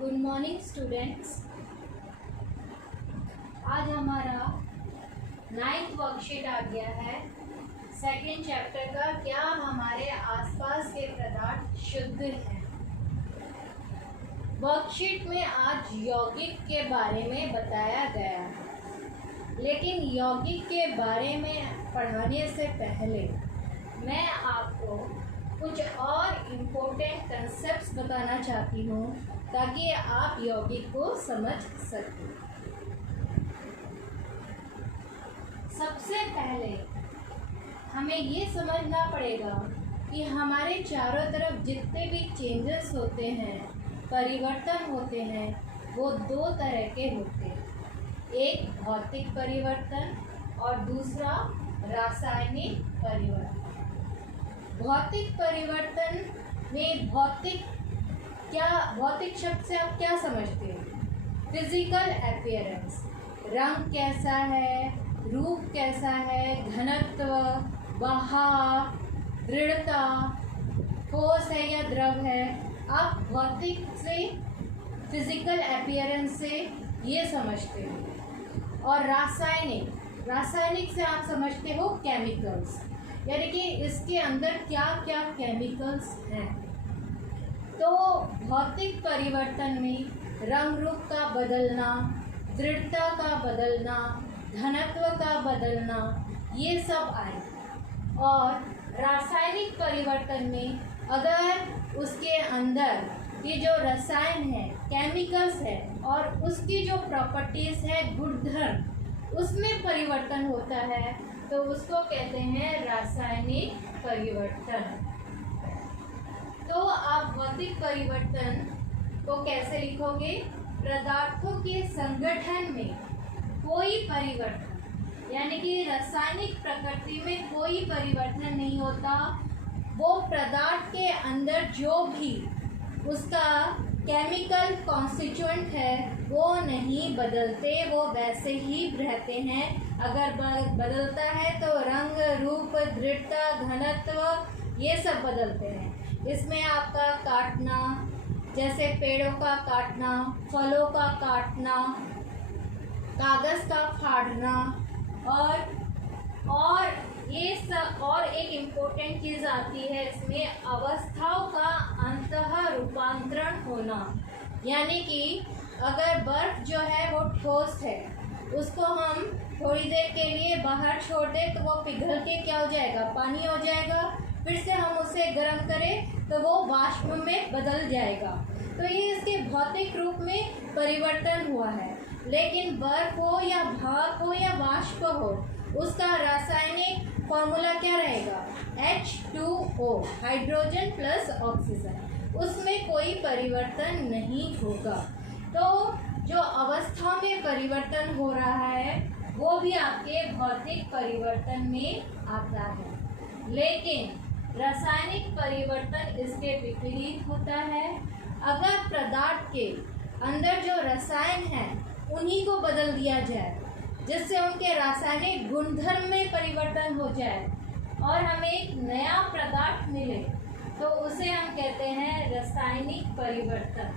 Good morning students. आज हमारा 9th worksheet आ गया है सेकेंड चैप्टर का। क्या हमारे आसपास के पदार्थ शुद्ध हैं। वर्कशीट में आज यौगिक के बारे में बताया गया है, लेकिन यौगिक के बारे में पढ़ाने से पहले मैं आपको कुछ और इम्पोर्टेंट कंसेप्ट्स बताना चाहती हूँ ताकि आप यौगिक को समझ सकें। सबसे पहले हमें ये समझना पड़ेगा कि हमारे चारों तरफ जितने भी चेंजेस होते हैं, परिवर्तन होते हैं, वो दो तरह के होते हैं। एक भौतिक परिवर्तन और दूसरा रासायनिक परिवर्तन। भौतिक परिवर्तन में भौतिक शब्द से आप क्या समझते हैं? फिजिकल अपीयरेंस, रंग कैसा है, रूप कैसा है, घनत्व, बहाव, दृढ़ता, ठोस है या द्रव है। आप भौतिक से, फिजिकल अपीयरेंस से ये समझते हो। और रासायनिक से आप समझते हो केमिकल्स, यानी कि इसके अंदर क्या क्या केमिकल्स हैं। तो भौतिक परिवर्तन में रंग रूप का बदलना, दृढ़ता का बदलना, घनत्व का बदलना, ये सब आए। और रासायनिक परिवर्तन में अगर उसके अंदर ये जो रसायन है, केमिकल्स है, और उसकी जो प्रॉपर्टीज़ है, गुणधर्म, उसमें परिवर्तन होता है तो उसको कहते हैं रासायनिक परिवर्तन। तो आप भौतिक परिवर्तन को कैसे लिखोगे? पदार्थों के संगठन में कोई परिवर्तन, यानी कि रासायनिक प्रकृति में कोई परिवर्तन नहीं होता। वो पदार्थ के अंदर जो भी उसका केमिकल कॉन्स्टिट्यूएंट है वो नहीं बदलते, वो वैसे ही रहते हैं। अगर बदलता है तो रंग, रूप, दृढ़ता, घनत्व, ये सब बदलते हैं। इसमें आपका काटना, जैसे पेड़ों का काटना, फलों का काटना, कागज़ का फाड़ना, और ये सब। और एक इम्पोर्टेंट चीज़ आती है इसमें, अवस्थाओं का अंतः रूपांतरण होना। यानी कि अगर बर्फ़ जो है वो ठोस है, उसको हम थोड़ी देर के लिए बाहर छोड़ दें तो वो पिघल के क्या हो जाएगा? पानी हो जाएगा। फिर से हम उसे गर्म करें तो वो वाष्प में बदल जाएगा। तो ये इसके भौतिक रूप में परिवर्तन हुआ है। लेकिन बर्फ हो या भाप हो या वाष्प हो, उसका रासायनिक फॉर्मूला क्या रहेगा? H2O, hydrogen plus oxygen. उसमें कोई परिवर्तन नहीं होगा। तो जो अवस्था में परिवर्तन हो रहा है वो भी आपके भौतिक परिवर्तन में आता है। लेकिन रासायनिक परिवर्तन इसके विपरीत होता है। अगर पदार्थ के अंदर जो रसायन है उन्हीं को बदल दिया जाए, जिससे उनके रासायनिक गुणधर्म में परिवर्तन हो जाए और हमें एक नया पदार्थ मिले, तो उसे हम कहते हैं रासायनिक परिवर्तन।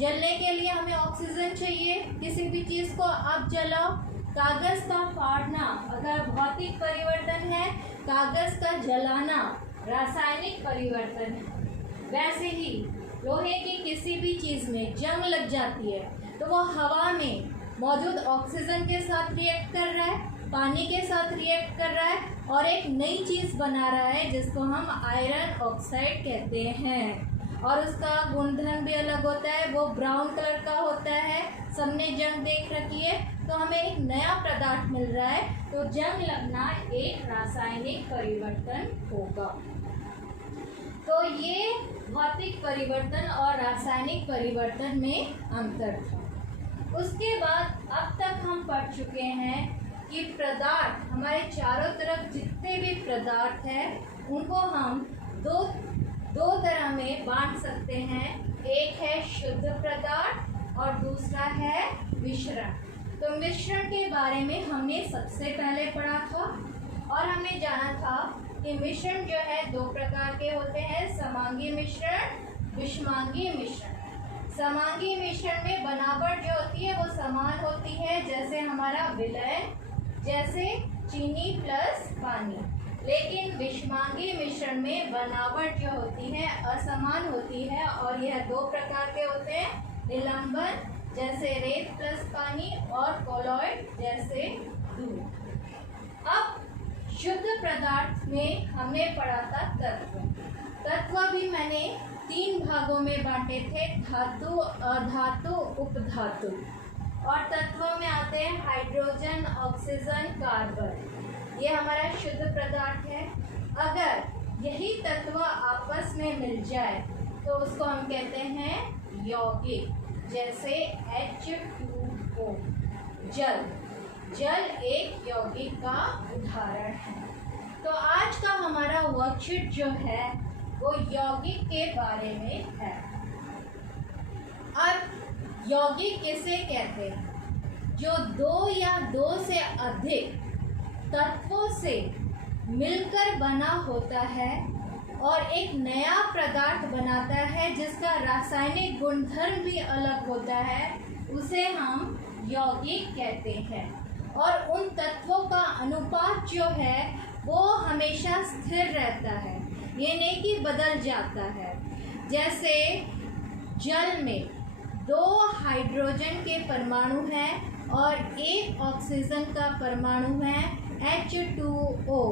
जलने के लिए हमें ऑक्सीजन चाहिए। किसी भी चीज़ को आप जलाओ। कागज़ का फाड़ना अगर भौतिक परिवर्तन है, कागज़ का जलाना रासायनिक परिवर्तन है। वैसे ही लोहे की किसी भी चीज़ में जंग लग जाती है तो वो हवा में मौजूद ऑक्सीजन के साथ रिएक्ट कर रहा है, पानी के साथ रिएक्ट कर रहा है और एक नई चीज़ बना रहा है जिसको हम आयरन ऑक्साइड कहते हैं। और उसका गुणधर्म भी अलग होता है, वो ब्राउन कलर का होता है। सबने जंग देख रखी है। तो हमें एक नया पदार्थ मिल रहा है, तो जंग लगना एक रासायनिक परिवर्तन होगा। तो ये भौतिक परिवर्तन और रासायनिक परिवर्तन में अंतर था। उसके बाद अब तक हम पढ़ चुके हैं कि पदार्थ, हमारे चारों तरफ जितने भी पदार्थ हैं उनको हम दो तरह में बांट सकते हैं। एक है शुद्ध पदार्थ और दूसरा है मिश्रण। तो मिश्रण के बारे में हमने सबसे पहले पढ़ा था और हमने जाना था कि मिश्रण जो है दो प्रकार के होते हैं, समांगी मिश्रण, विषमांगी मिश्रण। समांगी मिश्रण में बनावट जो होती है वो समान होती है, जैसे हमारा विलयन, जैसे चीनी प्लस पानी। लेकिन विषमांगी मिश्रण में बनावट जो होती है असमान होती है, और यह दो प्रकार के होते हैं, निलंबन जैसे रेत प्लस पानी और कोलॉइड जैसे दूध। अब शुद्ध पदार्थ में हमने पढ़ा था तत्व। तत्व भी मैंने 3 भागों में बांटे थे, धातु, अधातु, उपधातु। और तत्वों में आते हैं हाइड्रोजन, ऑक्सीजन, कार्बन। ये हमारा शुद्ध पदार्थ है। अगर यही तत्व आपस में मिल जाए तो उसको हम कहते हैं यौगिक, जैसे H2O, जल। जल एक यौगिक का उदाहरण है। तो आज का हमारा वर्कशीट जो है वो यौगिक के बारे में है। अब यौगिक किसे कहते हैं? जो 2 या 2 से अधिक तत्वों से मिलकर बना होता है और एक नया पदार्थ बनाता है जिसका रासायनिक गुणधर्म भी अलग होता है, उसे हम यौगिक कहते हैं। और उन तत्वों का अनुपात जो है वो हमेशा स्थिर रहता है, ये नहीं कि बदल जाता है। जैसे जल में 2 हाइड्रोजन के परमाणु हैं और 1 ऑक्सीजन का परमाणु है, H2O।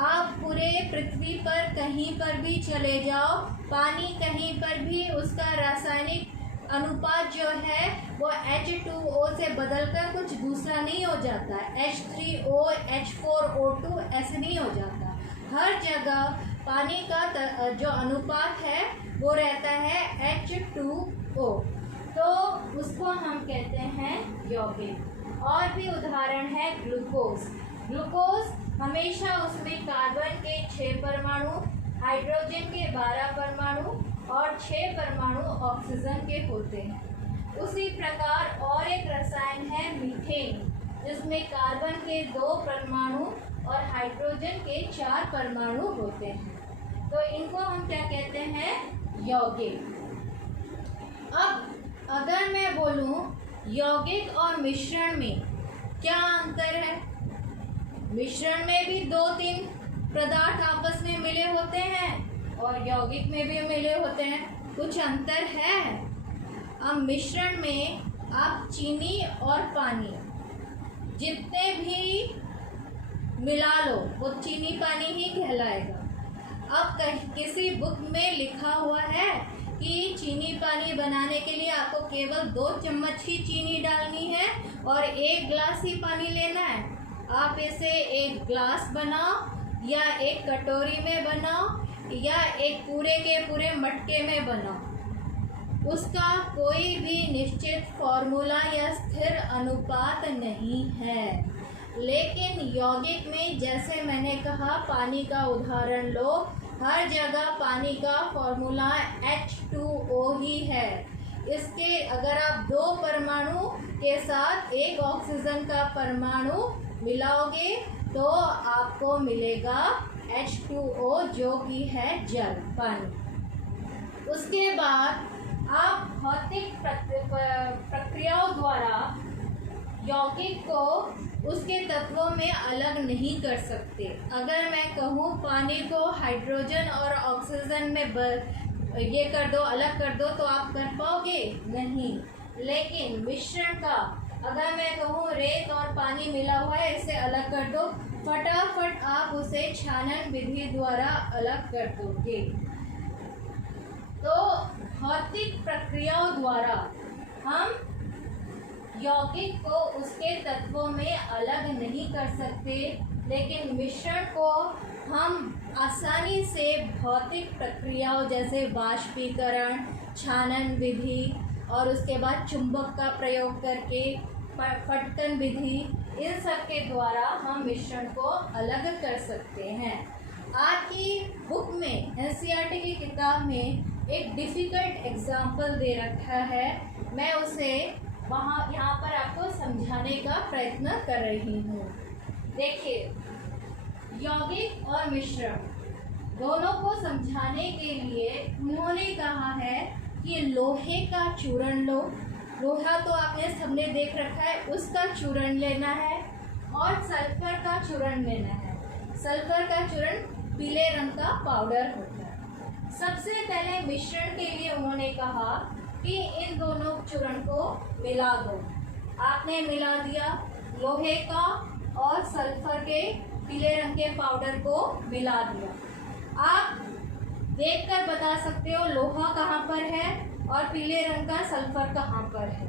आप पूरे पृथ्वी पर कहीं पर भी चले जाओ, पानी कहीं पर भी उसका रासायनिक अनुपात जो है वो H2O से बदलकर कुछ दूसरा नहीं हो जाता, H3O, H4O2 ऐसे नहीं हो जाता। हर जगह पानी का जो अनुपात है वो रहता है H2O, तो उसको हम कहते हैं यौगिक। और भी उदाहरण है ग्लूकोज। ग्लूकोज हमेशा उसमें कार्बन के 6 परमाणु, हाइड्रोजन के 12 परमाणु और 6 परमाणु ऑक्सीजन के होते हैं। उसी प्रकार और एक रसायन है मीथेन, जिसमें कार्बन के 2 परमाणु और हाइड्रोजन के 4 परमाणु होते हैं। तो इनको हम क्या कहते हैं? यौगिक। अब अगर मैं बोलूं यौगिक और मिश्रण में क्या अंतर है? मिश्रण में भी 2-3 पदार्थ आपस में मिले होते हैं और यौगिक में भी मिले होते हैं, कुछ अंतर है। अब मिश्रण में आप चीनी और पानी जितने भी मिला लो वो चीनी पानी ही कहलाएगा। अब किसी बुक में लिखा हुआ है कि चीनी पानी बनाने के लिए आपको केवल 2 चम्मच ही चीनी डालनी है और 1 ग्लास ही पानी लेना है। आप इसे 1 ग्लास बनाओ या एक कटोरी में बनाओ या एक पूरे के पूरे मटके में बनाओ, उसका कोई भी निश्चित फॉर्मूला या स्थिर अनुपात नहीं है। लेकिन यौगिक में जैसे मैंने कहा, पानी का उदाहरण लो, हर जगह पानी का फॉर्मूला H2O ही है। इसके अगर आप 2 परमाणु के साथ 1 ऑक्सीजन का परमाणु मिलाओगे तो आपको मिलेगा H2O, जो कि है जल, पानी। उसके बाद आप भौतिक प्रक्रियाओं द्वारा यौगिक को उसके तत्वों में अलग नहीं कर सकते। अगर मैं कहूँ पानी को हाइड्रोजन और ऑक्सीजन में ये कर दो, अलग कर दो, तो आप कर पाओगे? नहीं। लेकिन मिश्रण का अगर मैं कहूँ रेत और पानी मिला हुआ है, इसे अलग कर दो, फटाफट आप उसे छानन विधि द्वारा अलग कर दोगे। तो भौतिक प्रक्रियाओं द्वारा हम यौगिक को उसके तत्वों में अलग नहीं कर सकते, लेकिन मिश्रण को हम आसानी से भौतिक प्रक्रियाओं जैसे वाष्पीकरण, छानन विधि और उसके बाद चुंबक का प्रयोग करके फटकन विधि, इन सब के द्वारा हम मिश्रण को अलग कर सकते हैं। आपकी बुक में NCERT की किताब में एक डिफ़िकल्ट एग्जाम्पल दे रखा है, मैं उसे यहाँ पर आपको समझाने का प्रयत्न कर रही हूँ। देखिए, यौगिक और मिश्रण दोनों को समझाने के लिए उन्होंने कहा है कि लोहे का चूर्ण लो, लोहा तो आपने सबने देख रखा है, उसका चूर्ण लेना है और सल्फर का चूर्ण लेना है। सल्फर का चूर्ण पीले रंग का पाउडर होता है। सबसे पहले मिश्रण के लिए उन्होंने कहा कि इन दोनों चूर्ण को मिला दो। आपने मिला दिया, लोहे का और सल्फर के पीले रंग के पाउडर को मिला दिया। आप देखकर बता सकते हो लोहा कहाँ पर है और पीले रंग का सल्फर कहाँ पर है।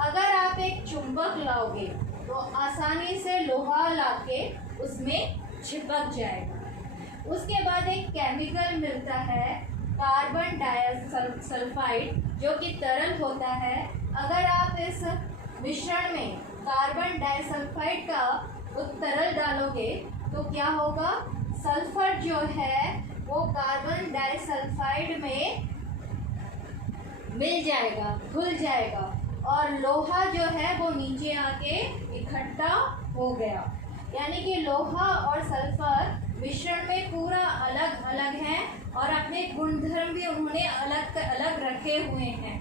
अगर आप एक चुंबक लाओगे तो आसानी से लोहा लाके उसमें चिपक जाएगा। उसके बाद एक केमिकल मिलता है कार्बन डाइसल्फाइड, जो कि तरल होता है। अगर आप इस मिश्रण में कार्बन डाइसल्फाइड का तरल डालोगे तो क्या होगा, सल्फर जो है वो कार्बन डाइसल्फाइड में मिल जाएगा, घुल जाएगा और लोहा जो है वो नीचे आके इकट्ठा हो गया। यानी कि लोहा और सल्फर मिश्रण में पूरा अलग अलग हैं और अपने गुणधर्म भी उन्होंने अलग अलग रखे हुए हैं।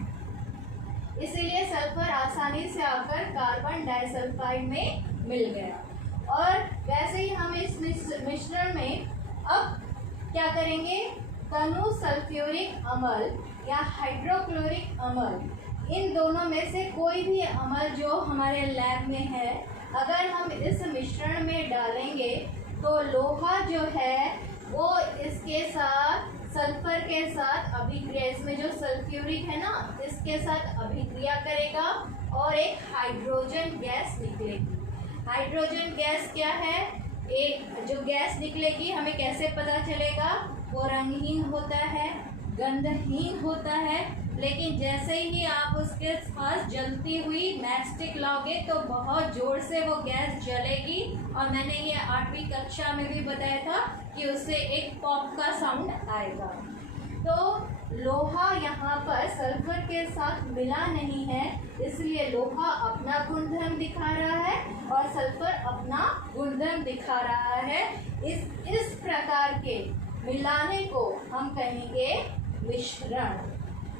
इसीलिए सल्फर आसानी से आकर कार्बन डाइसल्फाइड में मिल गया। और वैसे ही हम इस मिश्रण में अब क्या करेंगे, तनु सल्फ्यूरिक अम्ल या हाइड्रोक्लोरिक अम्ल, इन दोनों में से कोई भी अम्ल जो हमारे लैब में है, अगर हम इस मिश्रण में डालेंगे तो लोहा जो है वो इसके साथ सल्फर के साथ अभिक्रिया, इसमें जो सल्फ्यूरिक है ना, इसके साथ अभिक्रिया करेगा और एक हाइड्रोजन गैस निकलेगी। हाइड्रोजन गैस क्या है, एक जो गैस निकलेगी हमें कैसे पता चलेगा, वो रंगहीन होता है, गंधहीन होता है, लेकिन जैसे ही आप उसके पास जलती हुई मैचस्टिक लाओगे तो बहुत जोर से वो गैस जलेगी। और मैंने ये 8वीं कक्षा में भी बताया था कि उससे एक पॉप का साउंड आएगा। तो लोहा यहाँ पर सल्फर के साथ मिला नहीं है, इसलिए लोहा अपना गुणधर्म दिखा रहा है और सल्फर अपना गुणधर्म दिखा रहा है। इस प्रकार के मिलाने को हम कहेंगे मिश्रण।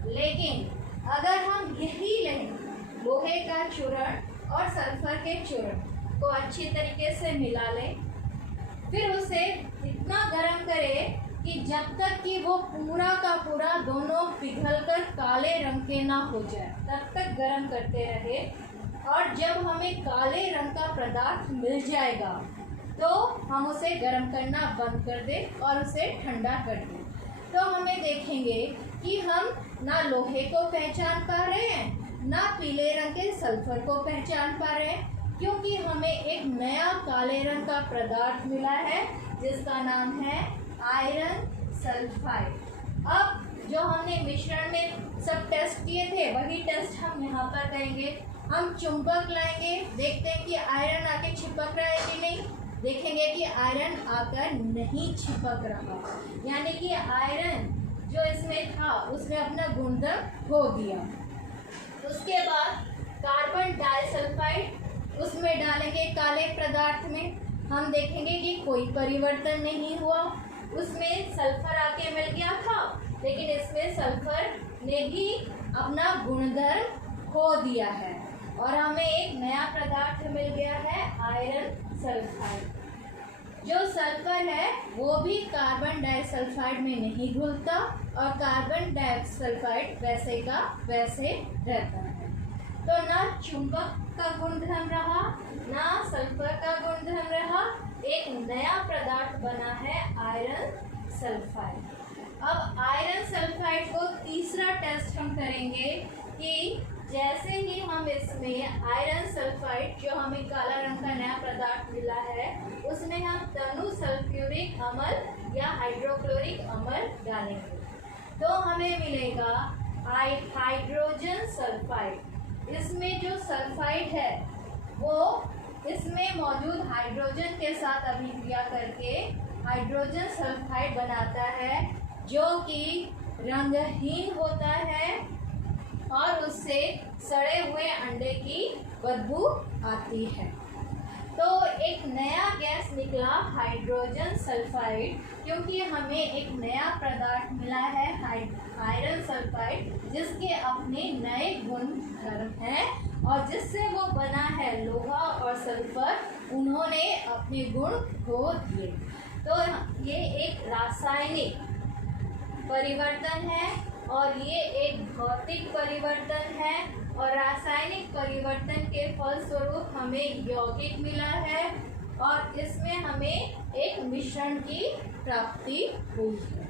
लेकिन अगर हम यही लें, लोहे का चूर्ण और सल्फर के चूर्ण को अच्छी तरीके से मिला लें, फिर उसे इतना गर्म करें कि जब तक कि वो पूरा का पूरा दोनों पिघलकर काले रंग के ना हो जाए, तब तक गर्म करते रहे। और जब हमें काले रंग का पदार्थ मिल जाएगा तो हम उसे गर्म करना बंद कर दें और उसे ठंडा कर दें। तो हमें देखेंगे कि हम ना लोहे को पहचान पा रहे हैं, ना पीले रंग के सल्फर को पहचान पा रहे हैं, क्योंकि हमें एक नया काले रंग का पदार्थ मिला है जिसका नाम है आयरन सल्फाइड। अब जो हमने मिश्रण में सब टेस्ट किए थे वही टेस्ट हम यहाँ पर करेंगे। हम चुंबक लाएंगे, देखते हैं कि आयरन आके चिपक रहा है कि नहीं। देखेंगे कि आयरन आकर नहीं चिपक रहा, यानी कि आयरन जो इसमें था उसने अपना गुणधर्म खो दिया। उसके बाद कार्बन डाइसल्फाइड उसमें डालेंगे काले पदार्थ में, हम देखेंगे कि कोई परिवर्तन नहीं हुआ। उसमें सल्फर आके मिल गया था, लेकिन इसमें सल्फर ने भी अपना गुणधर्म खो दिया है और हमें एक नया पदार्थ मिल गया है आयरन सल्फाइड। जो सल्फर है वो भी कार्बन डाइसल्फाइड में नहीं घुलता और कार्बन डाइसल्फाइड वैसे का वैसे रहता है। तो ना चुंबक का गुणधर्म रहा, ना सल्फर का गुणधर्म रहा, एक नया पदार्थ बना है आयरन सल्फाइड। अब आयरन सल्फाइड को तीसरा टेस्ट हम करेंगे कि जैसे ही हम इसमें आयरन सल्फाइड, जो हमें काला रंग का नया पदार्थ मिला है, उसमें हम तनु सल्फ्यूरिक अम्ल या हाइड्रोक्लोरिक अम्ल डालेंगे तो हमें मिलेगा हाइड्रोजन सल्फाइड। इसमें जो सल्फाइड है वो इसमें मौजूद हाइड्रोजन के साथ अभिक्रिया करके हाइड्रोजन सल्फाइड बनाता है, जो कि रंगहीन होता है और उससे सड़े हुए अंडे की बदबू आती है। तो तो एक नया गैस निकला हाइड्रोजन सल्फाइड, क्योंकि हमें एक नया पदार्थ मिला है आयरन सल्फाइड, जिसके अपने नए गुण हैं और जिससे वो बना है लोहा और सल्फर, उन्होंने अपने गुण खो दिए। तो ये एक रासायनिक परिवर्तन है और ये एक भौतिक परिवर्तन है, और रासायनिक परिवर्तन के फलस्वरूप हमें यौगिक मिला है और इसमें हमें एक मिश्रण की प्राप्ति हुई है।